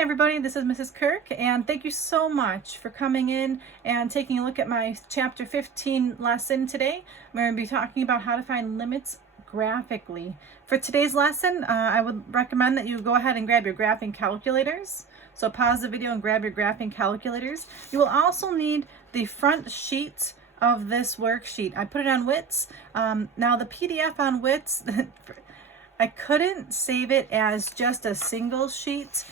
Hi everybody, this is Mrs. Kirk, and thank you so much for coming in and taking a look at my chapter 15 lesson today. I'm going to be talking about how to find limits graphically. For today's lesson, I would recommend that you go ahead and grab your graphing calculators. So pause the video and grab your graphing calculators. You will also need the front sheet of this worksheet. I put it on WITS. Now the PDF on WITS, I couldn't save it as just a single sheet.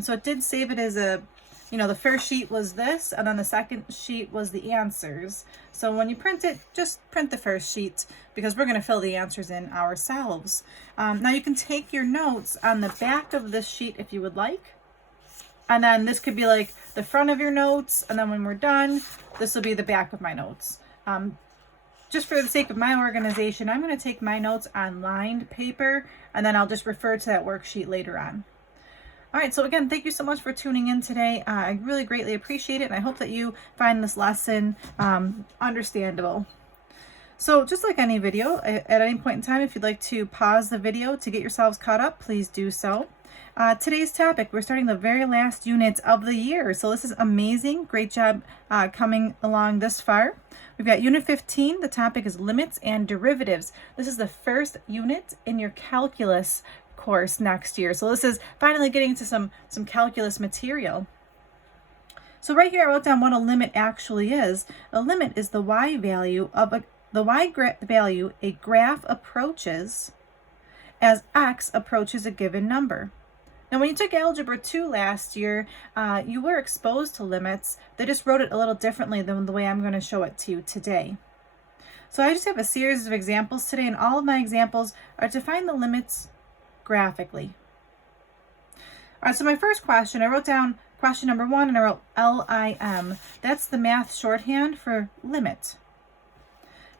So it did save it as a, the first sheet was this, and then the second sheet was the answers. So when you print it, just print the first sheet because we're going to fill the answers in ourselves. Now you can take your notes on the back of this sheet if you would like. And then this could be like the front of your notes. And then when we're done, this will be the back of my notes. Just for the sake of my organization, I'm going to take my notes on lined paper, and then I'll just refer to that worksheet later on. All right, so again, thank you so much for tuning in today. I really greatly appreciate it, and I hope that you find this lesson understandable. So just like any video, at any point in time, if you'd like to pause the video to get yourselves caught up, please do so. Today's topic, we're starting the very last unit of the year. So this is amazing. Great job coming along this far. We've got Unit 15. The topic is limits and derivatives. This is the first unit in your calculus course next year. So this is finally getting to some calculus material. So right here I wrote down what a limit actually is. A limit is the y value of the value a graph approaches as x approaches a given number. Now, when you took Algebra 2 last year, you were exposed to limits. They just wrote it a little differently than the way I'm going to show it to you today. So I just have a series of examples today, and all of my examples are to find the limits graphically. All right, so my first question, I wrote down question number 1, and I wrote LIM. That's the math shorthand for limit.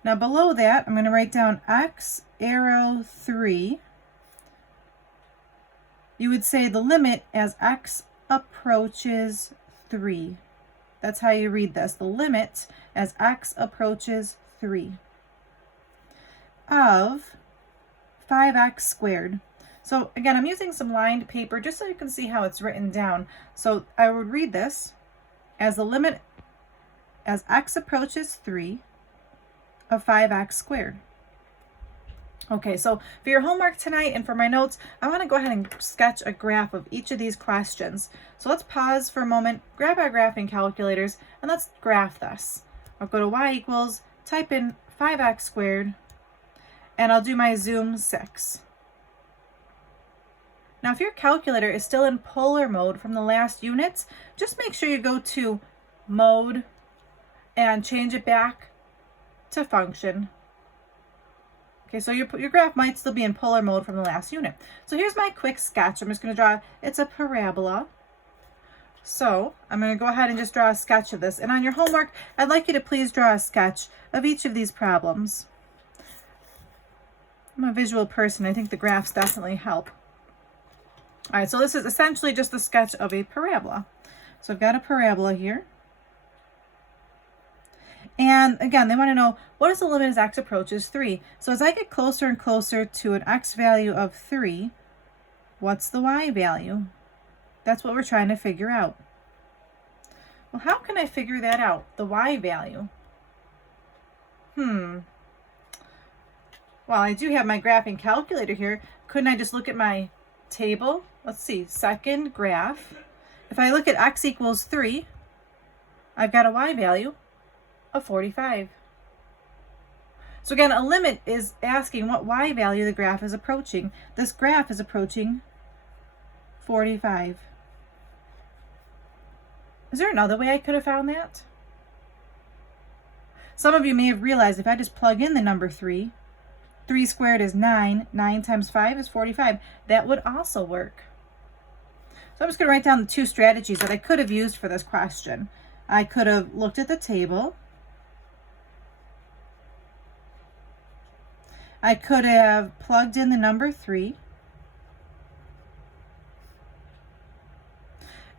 Now, below that, I'm going to write down x arrow 3. You would say the limit as x approaches 3. That's how you read this. The limit as x approaches 3 of 5x squared. So again, I'm using some lined paper just so you can see how it's written down. So I would read this as the limit as x approaches 3 of 5x squared. Okay, so for your homework tonight and for my notes, I want to go ahead and sketch a graph of each of these questions. So let's pause for a moment, grab our graphing calculators, and let's graph this. I'll go to y equals, type in 5x squared, and I'll do my zoom 6. Now, if your calculator is still in polar mode from the last units, just make sure you go to mode and change it back to function. Okay, so your graph might still be in polar mode from the last unit. So here's my quick sketch. I'm just going to draw, it's a parabola. So I'm going to go ahead and just draw a sketch of this. And on your homework, I'd like you to please draw a sketch of each of these problems. I'm a visual person. I think the graphs definitely help. All right, so this is essentially just the sketch of a parabola. So I've got a parabola here. And again, they want to know, what is the limit as x approaches 3? So as I get closer and closer to an x value of 3, what's the y value? That's what we're trying to figure out. Well, how can I figure that out, the y value? Well, I do have my graphing calculator here. Couldn't I just look at my table? Let's see, second graph. If I look at x equals 3, I've got a y value of 45. So again, a limit is asking what y value the graph is approaching. This graph is approaching 45. Is there another way I could have found that? Some of you may have realized if I just plug in the number 3, 3 squared is 9, 9 times 5 is 45. That would also work. So I'm just going to write down the two strategies that I could have used for this question. I could have looked at the table. I could have plugged in the number 3.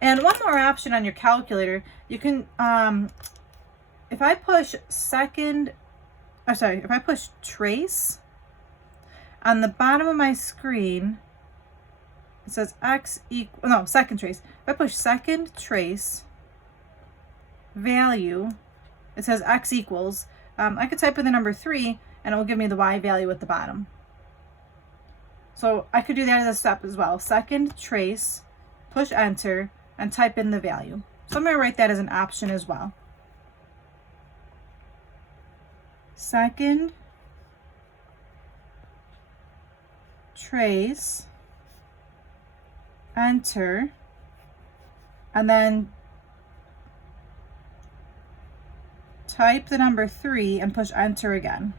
And one more option on your calculator, you can, if I push trace on the bottom of my screen, it says x equal, no, second trace. If I push second trace value, it says x equals, I could type in the number 3 and it will give me the y value at the bottom. So I could do that as a step as well. Second trace, push enter, and type in the value. So I'm going to write that as an option as well. Second trace, enter, and then type the number 3 and push enter again.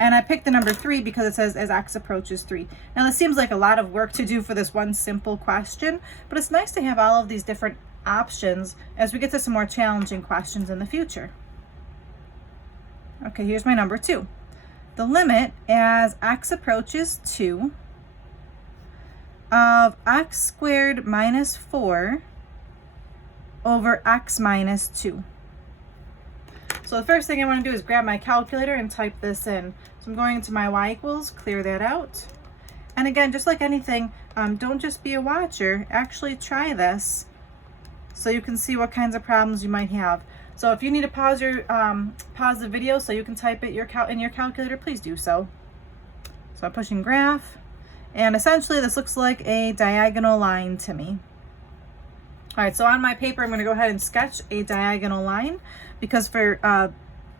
And I picked the number 3 because it says as x approaches 3. Now this seems like a lot of work to do for this one simple question, but it's nice to have all of these different options as we get to some more challenging questions in the future. Okay, here's my number 2. The limit as x approaches 2 of x squared minus 4 over x minus 2. So the first thing I want to do is grab my calculator and type this in. So I'm going into my y equals, clear that out. And again, just like anything, don't just be a watcher, actually try this so you can see what kinds of problems you might have. So if you need to pause the video so you can type it in your calculator, please do so. So I'm pushing graph, and essentially this looks like a diagonal line to me. All right, so on my paper, I'm going to go ahead and sketch a diagonal line because for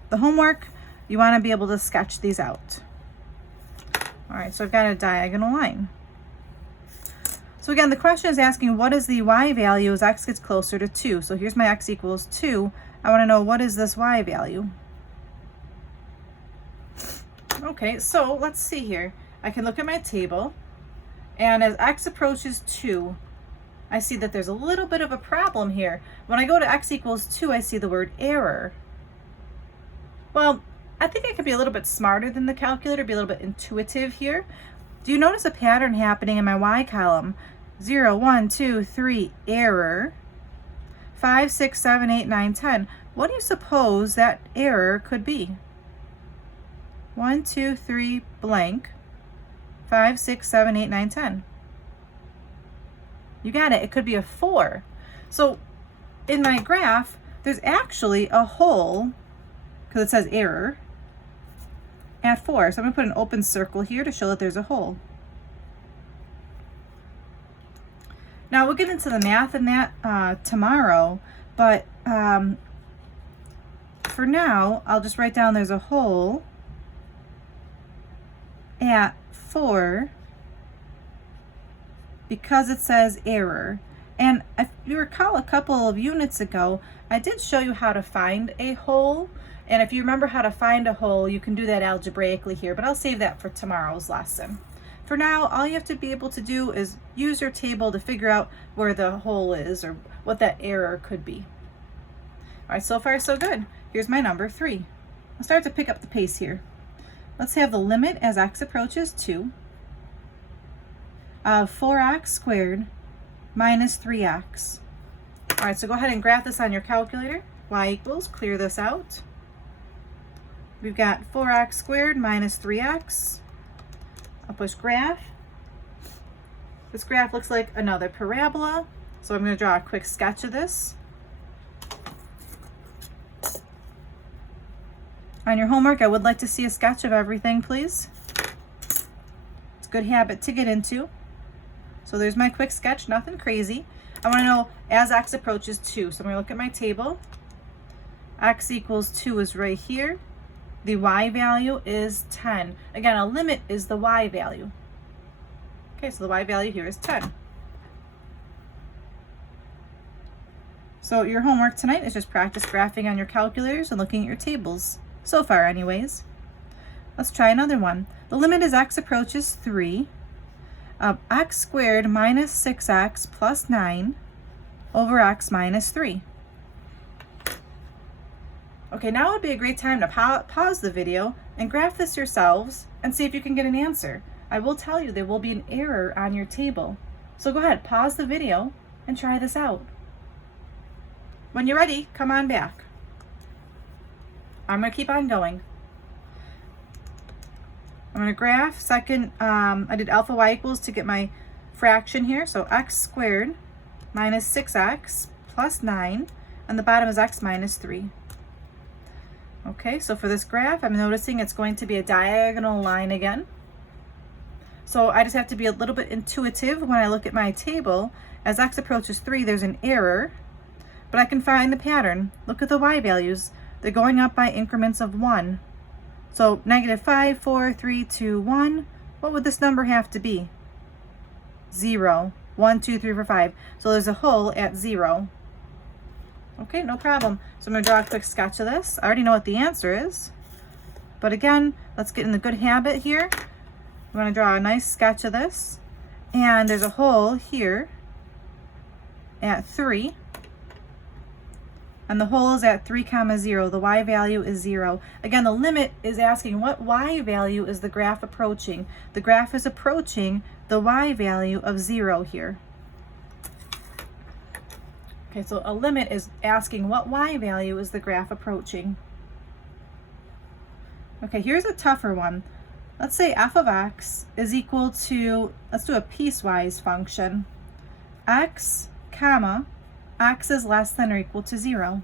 the homework, you want to be able to sketch these out. All right, so I've got a diagonal line. So again, the question is asking what is the y value as x gets closer to 2? So here's my x equals 2. I want to know what is this y value. Okay, so let's see here. I can look at my table, and as x approaches 2, I see that there's a little bit of a problem here. When I go to x equals 2, I see the word error. Well, I think I could be a little bit smarter than the calculator, be a little bit intuitive here. Do you notice a pattern happening in my y column? 0, 1, 2, 3, error. 5, 6, 7, 8, 9, 10. What do you suppose that error could be? 1, 2, 3, blank. 5, 6, 7, 8, 9, 10. You got it. It could be a 4. So in my graph, there's actually a hole, because it says error, at 4. So I'm going to put an open circle here to show that there's a hole. Now we'll get into the math in that tomorrow, but for now, I'll just write down there's a hole at 4 because it says error. And if you recall a couple of units ago, I did show you how to find a hole. And if you remember how to find a hole, you can do that algebraically here, but I'll save that for tomorrow's lesson. For now, all you have to be able to do is use your table to figure out where the hole is or what that error could be. All right, so far so good. Here's my number 3. I'll start to pick up the pace here. Let's have the limit as x approaches 2 of 4x squared minus 3x. All right, so go ahead and graph this on your calculator. Y equals, clear this out. We've got 4x squared minus 3x. I'll push graph. This graph looks like another parabola, so I'm going to draw a quick sketch of this. On your homework, I would like to see a sketch of everything, please. It's a good habit to get into. So there's my quick sketch, nothing crazy. I want to know as x approaches 2. So I'm going to look at my table. X equals 2 is right here. The y value is 10. Again, a limit is the y value. Okay, so the y value here is 10. So your homework tonight is just practice graphing on your calculators and looking at your tables. So far anyways. Let's try another one. The limit as x approaches 3 of x squared minus 6x plus 9 over x minus 3. Okay, now would be a great time to pause the video and graph this yourselves and see if you can get an answer. I will tell you there will be an error on your table. So go ahead, pause the video and try this out. When you're ready, come on back. I'm going to keep on going. I'm going to graph. Second, I did alpha y equals to get my fraction here, so x squared minus 6x plus 9, and the bottom is x minus 3. Okay, so for this graph, I'm noticing it's going to be a diagonal line again. So I just have to be a little bit intuitive when I look at my table. As x approaches 3, there's an error, but I can find the pattern. Look at the y values. They're going up by increments of 1. So -5, 4, 3, 2, 1. What would this number have to be? 0. 1, 2, 3, 4, 5. So there's a hole at 0. Okay, no problem. So I'm going to draw a quick sketch of this. I already know what the answer is. But again, let's get in the good habit here. I'm going to draw a nice sketch of this. And there's a hole here at 3. And the hole is at 3, 0. The y value is 0. Again, the limit is asking what y value is the graph approaching. The graph is approaching the y value of 0 here. Okay, so a limit is asking what y value is the graph approaching. Okay, here's a tougher one. Let's say f of x is equal to, let's do a piecewise function. X, comma, x is less than or equal to 0.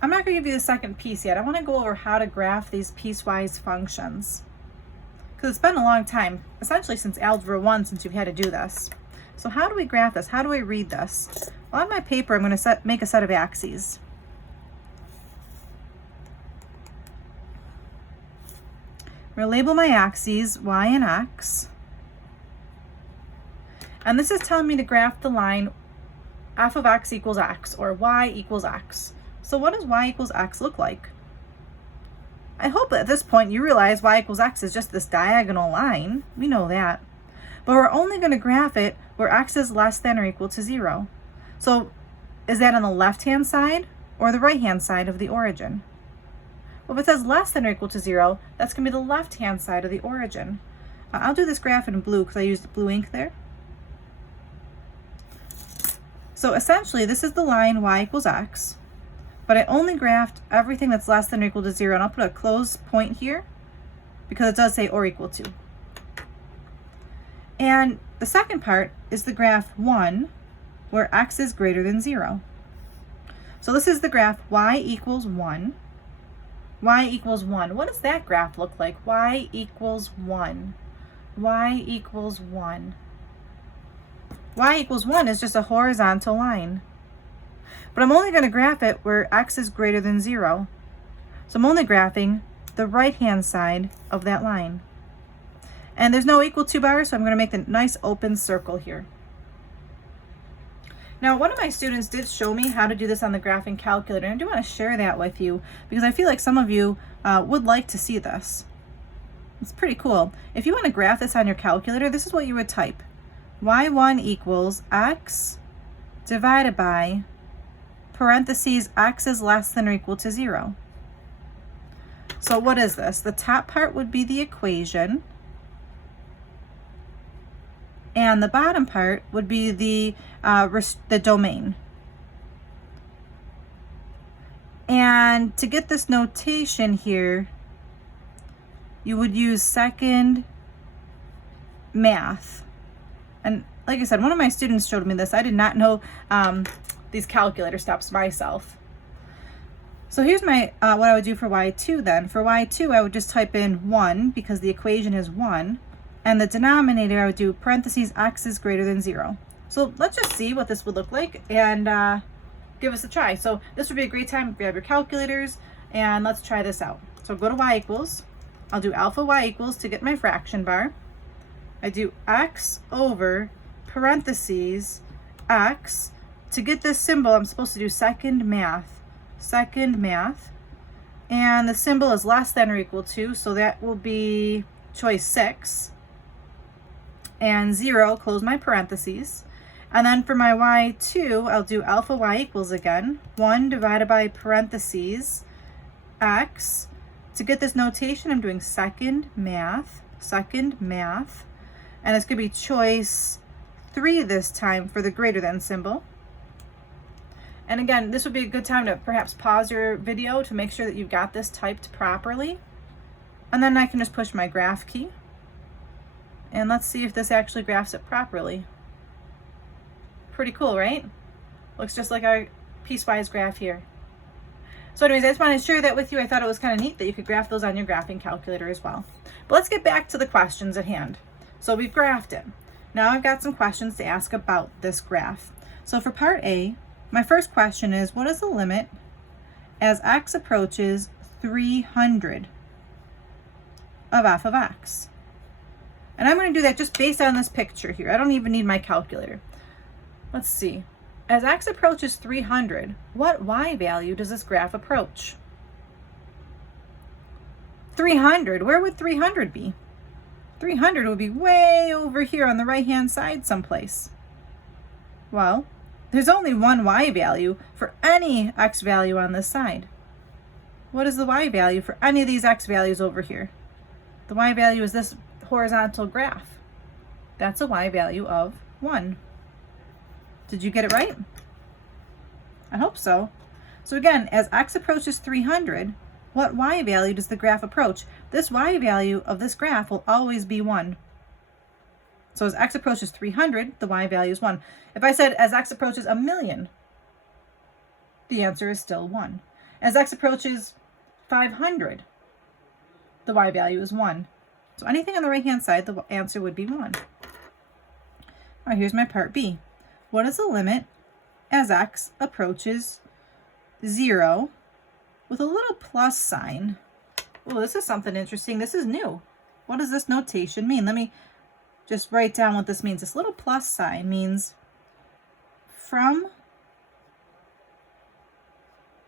I'm not going to give you the second piece yet. I want to go over how to graph these piecewise functions, because it's been a long time, essentially since Algebra 1, since you've had to do this. So how do we graph this? How do I read this? Well, on my paper, I'm going to make a set of axes. I'm going to label my axes y and x. And this is telling me to graph the line f of x equals x, or y equals x. So what does y equals x look like? I hope at this point you realize y equals x is just this diagonal line. We know that. But we're only going to graph it where x is less than or equal to 0. So is that on the left-hand side or the right-hand side of the origin? Well, if it says less than or equal to 0, that's going to be the left-hand side of the origin. I'll do this graph in blue because I used blue ink there. So essentially, this is the line y equals x, but I only graphed everything that's less than or equal to 0, and I'll put a close point here because it does say or equal to. And the second part is the graph 1, where x is greater than 0. So this is the graph y equals 1. Y equals 1. What does that graph look like? Y equals 1. Y equals 1. Y equals 1 is just a horizontal line. But I'm only going to graph it where x is greater than 0. So I'm only graphing the right-hand side of that line. And there's no equal to bar, so I'm going to make a nice open circle here. Now, one of my students did show me how to do this on the graphing calculator, and I do want to share that with you because I feel like some of you would like to see this. It's pretty cool. If you want to graph this on your calculator, this is what you would type. y1 equals x divided by parentheses x is less than or equal to 0. So what is this? The top part would be the equation, and the bottom part would be the domain. And to get this notation here, you would use second math. And like I said, one of my students showed me this. I did not know these calculator steps myself. So here's my what I would do for y2 then. For y2, I would just type in 1 because the equation is 1. And the denominator, I would do parentheses x is greater than 0. So let's just see what this would look like and give us a try. So this would be a great time to grab your calculators and let's try this out. So go to y equals. I'll do alpha y equals to get my fraction bar. I do x over parentheses x. To get this symbol, I'm supposed to do second math. Second math. And the symbol is less than or equal to, so that will be choice 6. And 0, close my parentheses. And then for my y2, I'll do alpha y equals again. 1 divided by parentheses x. To get this notation, I'm doing second math. And it's going to be choice 3 this time for the greater than symbol. And again, this would be a good time to perhaps pause your video to make sure that you've got this typed properly. And then I can just push my graph key. And let's see if this actually graphs it properly. Pretty cool, right? Looks just like our piecewise graph here. So anyways, I just wanted to share that with you. I thought it was kind of neat that you could graph those on your graphing calculator as well. But let's get back to the questions at hand. So we've graphed it. Now I've got some questions to ask about this graph. So for part A, my first question is, what is the limit as x approaches 300 of f of x? And I'm going to do that just based on this picture here. I don't even need my calculator. Let's see. As x approaches 300, what y value does this graph approach? 300, where would 300 be? 300 would be way over here on the right-hand side someplace. Well, there's only one y value for any x value on this side. What is the y value for any of these x values over here? The y value is this horizontal graph. That's a y value of 1. Did you get it right? I hope so. So again, as x approaches 300, what y value does the graph approach? This y value of this graph will always be 1. So as x approaches 300, the y value is 1. If I said as x approaches 1,000,000, the answer is still 1. As x approaches 500, the y value is 1. So anything on the right-hand side, the answer would be 1. All right, here's my part B. What is the limit as x approaches 0 with a little plus sign? Oh, this is something interesting. This is new. What does this notation mean? Let me just write down what this means. This little plus sign means from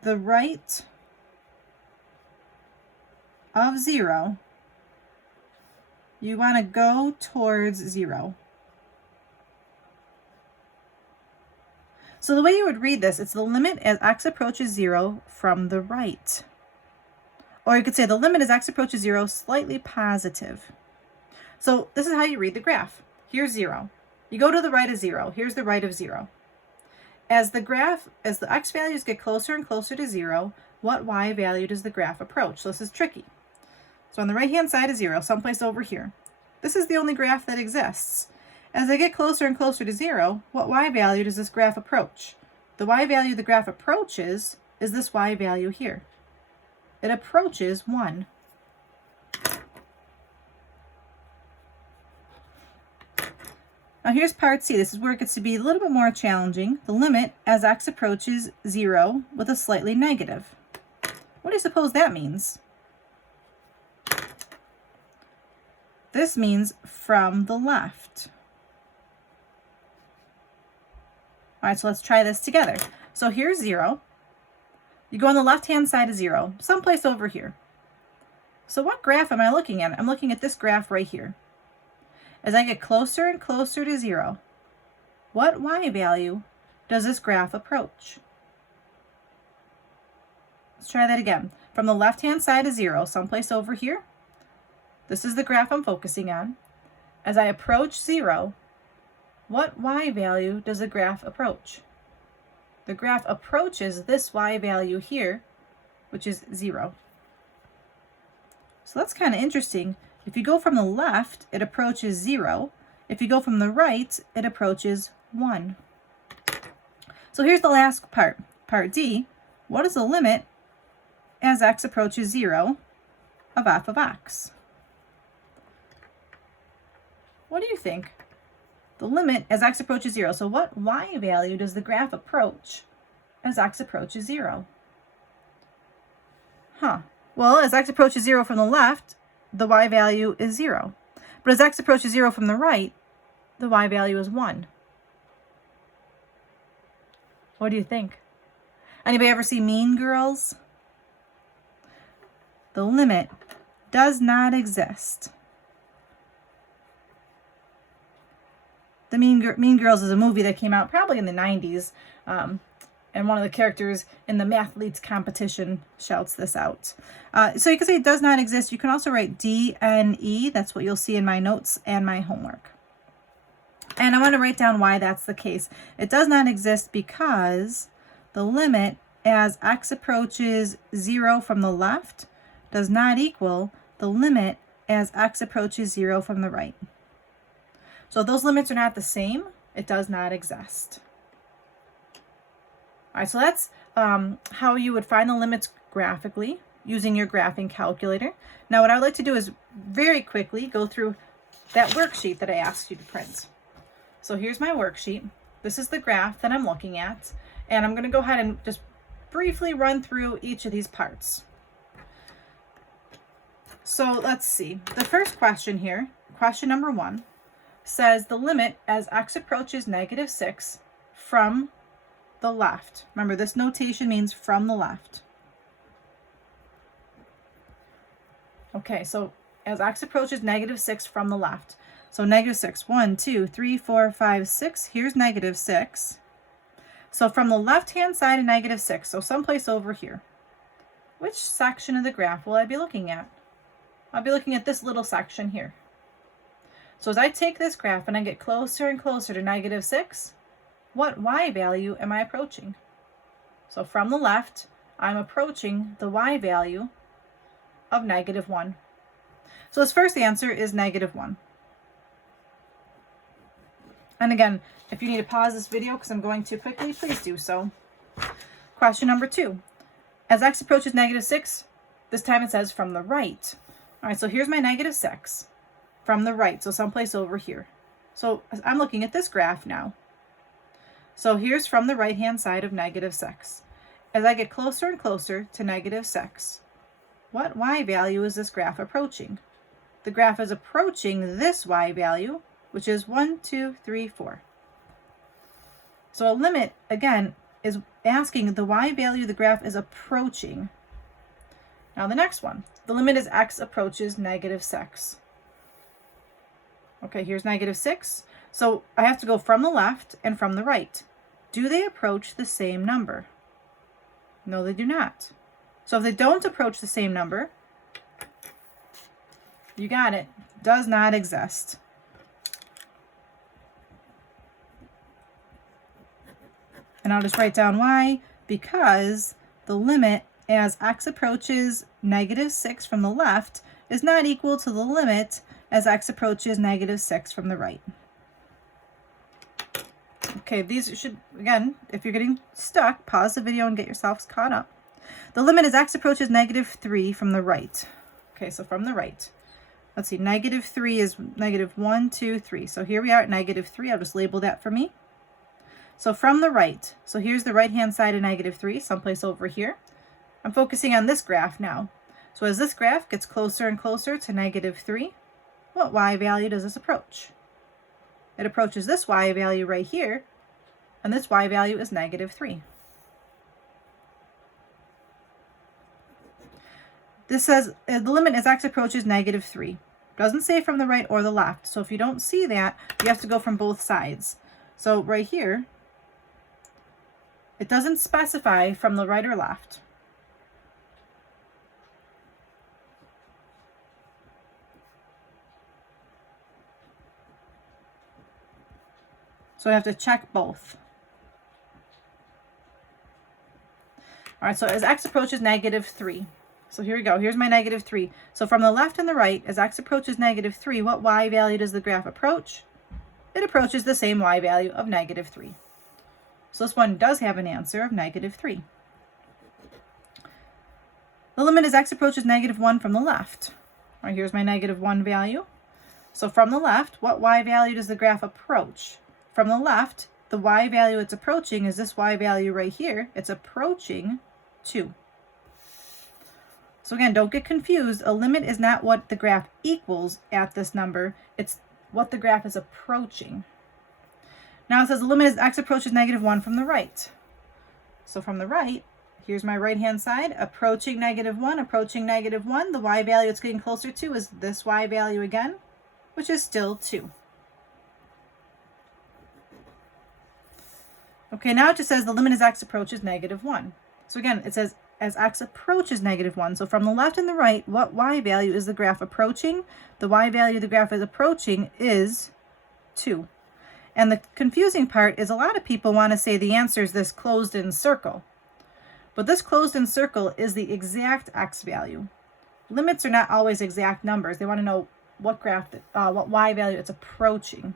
the right of 0, you want to go towards 0. So the way you would read this, it's the limit as x approaches 0 from the right. Or you could say the limit as x approaches 0 slightly positive. So this is how you read the graph. Here's 0. You go to the right of 0. Here's the right of 0. As the x values get closer and closer to 0, what y value does the graph approach? So this is tricky. So on the right-hand side is 0, someplace over here. This is the only graph that exists. As I get closer and closer to 0, what y value does this graph approach? The y value the graph approaches is this y value here. It approaches 1. Now here's part C. This is where it gets to be a little bit more challenging. The limit as x approaches 0 with a slightly negative. What do you suppose that means? This means from the left. All right, so let's try this together. So here's 0. You go on the left-hand side of 0, someplace over here. So what graph am I looking at? I'm looking at this graph right here. As I get closer and closer to 0, what y value does this graph approach? Let's try that again. From the left-hand side of 0, someplace over here, this is the graph I'm focusing on. As I approach 0, what y value does the graph approach? The graph approaches this y value here, which is 0. So that's kind of interesting. If you go from the left, it approaches 0. If you go from the right, it approaches 1. So here's the last part, part D. What is the limit as x approaches 0 of f of x? What do you think? The limit as x approaches 0. So what y value does the graph approach as x approaches 0? Well, as x approaches 0 from the left, the y value is 0. But as x approaches 0 from the right, the y value is 1. What do you think? Anybody ever see Mean Girls? The limit does not exist. The Mean Girls is a movie that came out probably in the 90s, and one of the characters in the Mathletes competition shouts this out. So you can say it does not exist. You can also write D-N-E. That's what you'll see in my notes and my homework. And I want to write down why that's the case. It does not exist because the limit as x approaches 0 from the left does not equal the limit as x approaches 0 from the right. So if those limits are not the same, it does not exist. All right, so that's how you would find the limits graphically using your graphing calculator. Now what I would like to do is very quickly go through that worksheet that I asked you to print. So here's my worksheet. This is the graph that I'm looking at, and I'm going to go ahead and just briefly run through each of these parts. So let's see. The first question here, question number 1, says the limit as x approaches -6 from the left. Remember, this notation means from the left. Okay, so as x approaches -6 from the left. So -6, 1, 2, 3, 4, 5, 6. Here's -6. So from the left-hand side of -6, so someplace over here, which section of the graph will I be looking at? I'll be looking at this little section here. So as I take this graph and I get closer and closer to -6, what y value am I approaching? So from the left, I'm approaching the y value of -1. So this first answer is -1. And again, if you need to pause this video because I'm going too quickly, please do so. Question number 2. As x approaches -6, this time it says from the right. All right, so here's my -6 from the right, so someplace over here. So I'm looking at this graph now. So here's from the right-hand side of -6. As I get closer and closer to -6, what y value is this graph approaching? The graph is approaching this y value, which is 1, 2, 3, 4. So a limit, again, is asking the y value the graph is approaching. Now the next one, the limit as x approaches -6. Okay, here's -6. So I have to go from the left and from the right. Do they approach the same number? No, they do not. So if they don't approach the same number, you got it, does not exist. And I'll just write down why, because the limit as x approaches -6 from the left is not equal to the limit as x approaches -6 from the right. Okay, these should, again, if you're getting stuck, pause the video and get yourselves caught up. The limit as x approaches -3 from the right. Okay, so from the right. Let's see, -3 is -1, 2, 3. So here we are at -3. I'll just label that for me. So from the right, so here's the right-hand side of -3, someplace over here. I'm focusing on this graph now. So as this graph gets closer and closer to -3, what y value does this approach? It approaches this y value right here, and this y value is -3. This says the limit as x approaches -3. Doesn't say from the right or the left. So if you don't see that, you have to go from both sides. So right here, it doesn't specify from the right or left. So I have to check both. All right, so as x approaches -3. So here we go. Here's my -3. So from the left and the right, as x approaches -3, what y value does the graph approach? It approaches the same y value of -3. So this one does have an answer of -3. The limit as x approaches -1 from the left. All right, here's my -1 value. So from the left, what y value does the graph approach? From the left, the y value it's approaching is this y value right here. It's approaching 2. So again, don't get confused. A limit is not what the graph equals at this number. It's what the graph is approaching. Now it says the limit as x approaches -1 from the right. So from the right, here's my right-hand side, approaching -1, approaching -1. The y value it's getting closer to is this y value again, which is still 2. Okay, now it just says the limit as x approaches -1. So again, it says as x approaches -1. So from the left and the right, what y value is the graph approaching? The y value the graph is approaching is 2. And the confusing part is a lot of people want to say the answer is this closed-in circle. But this closed-in circle is the exact x value. Limits are not always exact numbers. They want to know what graph, what y value it's approaching.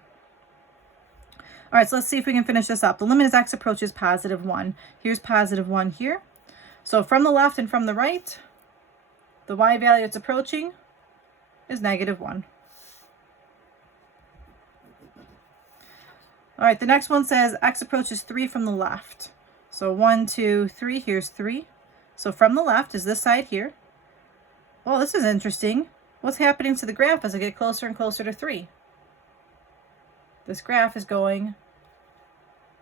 All right, so let's see if we can finish this up. The limit as x approaches positive 1. Here's positive 1 here. So from the left and from the right, the y value it's approaching is negative 1. All right, the next one says x approaches 3 from the left. So 1, 2, 3, here's 3. So from the left is this side here. Well, this is interesting. What's happening to the graph as I get closer and closer to 3? This graph is going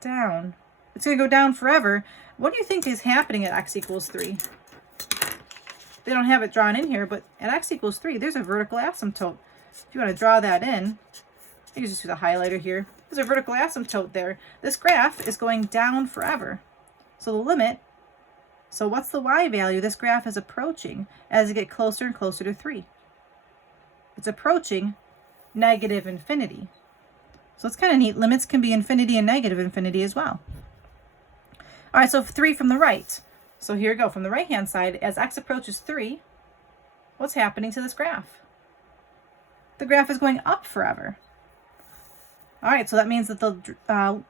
down. It's going to go down forever. What do you think is happening at x equals 3? They don't have it drawn in here, but at x equals 3, there's a vertical asymptote. If you want to draw that in, you can just use a highlighter here. There's a vertical asymptote there. This graph is going down forever. So the limit, so what's the y value this graph is approaching as it gets closer and closer to 3? It's approaching negative infinity. So it's kind of neat. Limits can be infinity and negative infinity as well. All right, so 3 from the right. So here we go. From the right-hand side, as x approaches 3, what's happening to this graph? The graph is going up forever. All right, so that means that the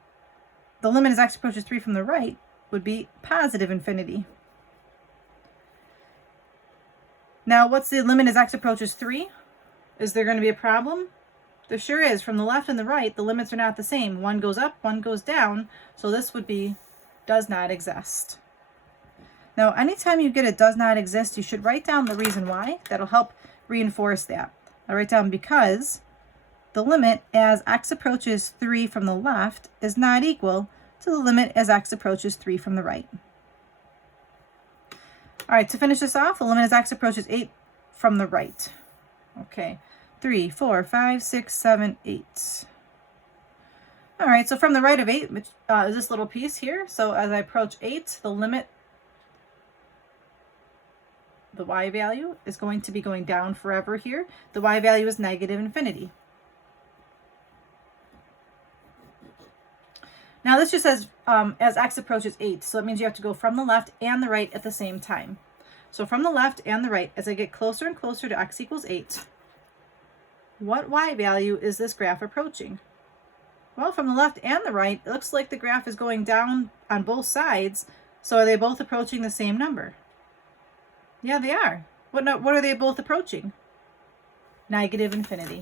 limit as x approaches 3 from the right would be positive infinity. Now, what's the limit as x approaches 3? Is there going to be a problem? There sure is. From the left and the right, the limits are not the same. One goes up, one goes down. So this would be does not exist. Now, anytime you get a does not exist, you should write down the reason why. That'll help reinforce that. I write down because the limit as x approaches 3 from the left is not equal to the limit as x approaches 3 from the right. All right, to finish this off, the limit as x approaches 8 from the right. Okay, 3, 4, 5, 6, 7, 8. All right, so from the right of 8, which is this little piece here. So as I approach 8, the limit, the y value is going to be going down forever here. The y value is negative infinity. Now this just says as x approaches 8, so that means you have to go from the left and the right at the same time. So from the left and the right, as I get closer and closer to x equals 8, what y value is this graph approaching? Well, from the left and the right, it looks like the graph is going down on both sides. So are they both approaching the same number? Yeah, they are. What are they both approaching? Negative infinity.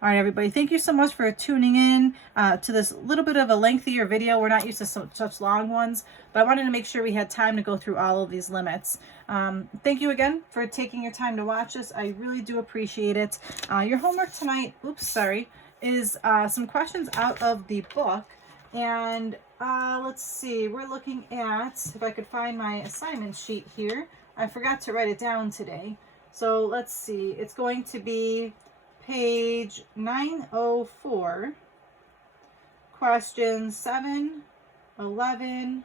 All right, everybody, thank you so much for tuning in to this little bit of a lengthier video. We're not used to such long ones, but I wanted to make sure we had time to go through all of these limits. Thank you again for taking your time to watch this. I really do appreciate it. Your homework tonight, is some questions out of the book. And let's see, we're looking at, if I could find my assignment sheet here. I forgot to write it down today. So let's see, it's going to be page 904, questions 7, 11,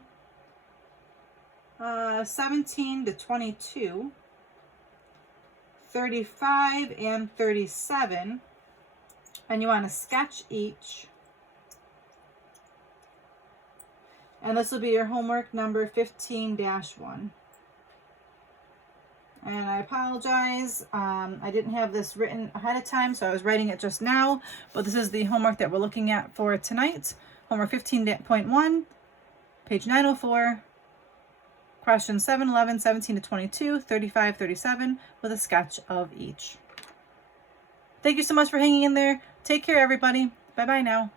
17 to 22, 35 and 37, and you want to sketch each. And this will be your homework number 15-1. And I apologize, I didn't have this written ahead of time, so I was writing it just now. But this is the homework that we're looking at for tonight. Homework 15.1, page 904, questions 7, 11, 17 to 22, 35, 37, with a sketch of each. Thank you so much for hanging in there. Take care, everybody. Bye-bye now.